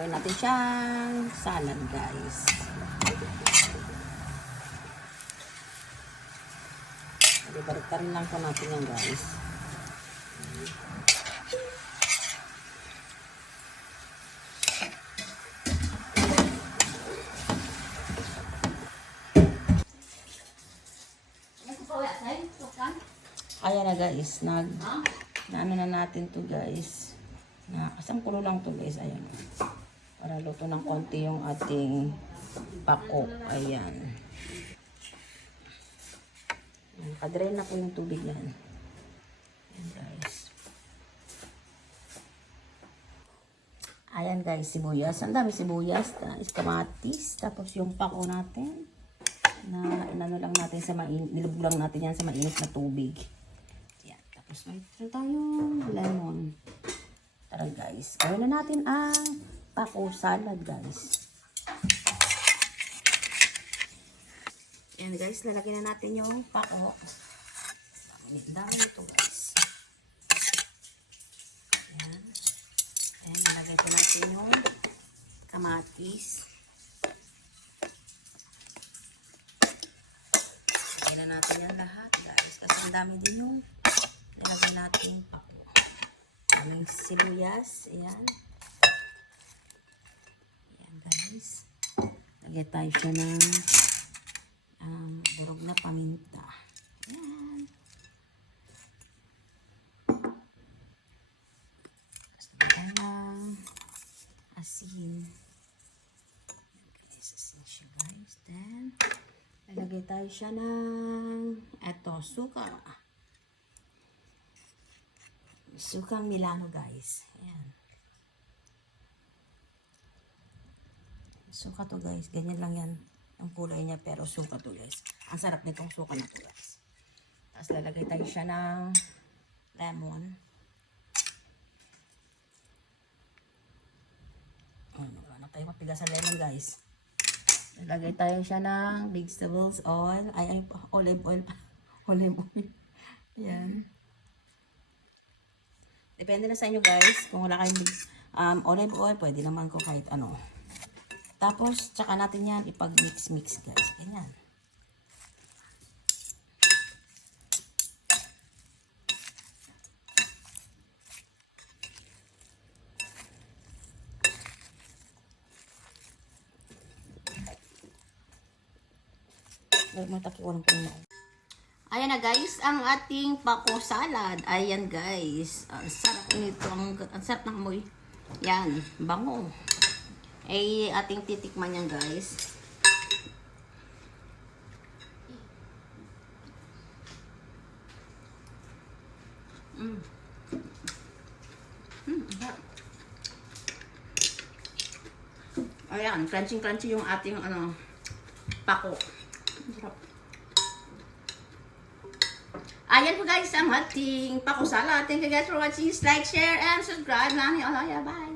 Gawin natin siyang salad, guys. Balik-rin lang po natin yan, guys. Ayan na, guys. Naano na natin to, guys. Kasang kulo lang to, guys. Ayan. Para luto ng konti yung ating pako. Ayan. Nakadrain na po yung tubig yan. Ayan, guys. Ayan, guys. Sibuyas. Ang dami sibuyas. Kamatis. Tapos yung pako natin. Inano lang natin sa nilubog lang natin yan sa mainit na tubig. Ayan. Tapos may tayong lemon. Tara, guys. Gawin na natin ang pako salad, guys. Ayan, guys. Lalagyan na natin yung pako. Dami nito, guys. Ayan. Ayan. Lalagyan ko natin yung kamatis. Lagyan na natin yan lahat, guys. Kasi ang dami din yung lalagyan natin pako. Daming sibuyas. Ayan. Ayan, guys. Lagyan tayo siya ng durog na paminta. Ayan. Tapos lagyan ng asin. Guys, asin siya, guys. Then, lalagay tayo siya ng suka. Sukang Milano, guys. Ayan. Suka to, guys. Ganyan lang yan. Ang kulay niya, pero suka to, guys. Ang sarap nitong suka na to, guys. Tapos lalagay tayo siya ng lemon. Ano tayo mapigas ng lemon, guys. Lalagay tayo siya ng vegetables oil. Olive oil pa. Olive oil. Ayan. Depende na sa inyo, guys. Kung wala kayong olive oil, pwede naman ko kahit ano. Tapos, tsaka natin yan ipag-mix-mix, guys. Ganyan. Ayan na, guys, ang ating pako salad. Ayan, guys. Ang sarap nito. Ang sarap ng amoy. Yan, bango. Ating titikman yan, guys. Ayan, crunchy-crunchy yung ating pako. Sarap. Ayan po, guys, ang ating pako salad. Thank you, guys, for watching. Like, share, and subscribe. Bye.